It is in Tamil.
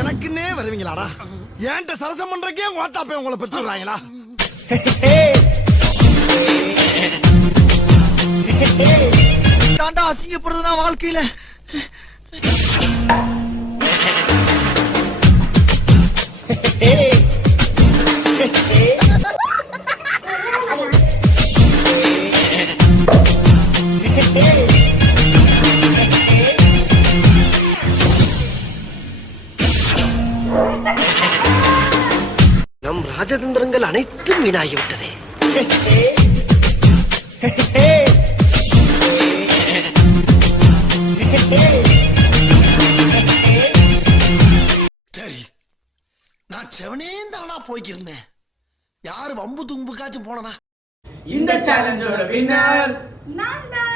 எனக்குன்னே வருவீங்களாடா? ஏன்ட்ட சரசம் பண்றக்கே ஓட்டாப்பே உங்களை பெற்றுறாங்களா? தாண்டா அசிங்கப்படுறதுனா வாழ்க்கையில நம் ராஜதந்திரங்கள் அனைத்தும் வீணாகிவிட்டதே. சரி, நான் செவனே தானா போய்க்கிருந்தேன். யாரு வம்பு தும்புக்காச்சும் போனனா? இந்த சேலஞ்சோட வின்னர் நான் தான்.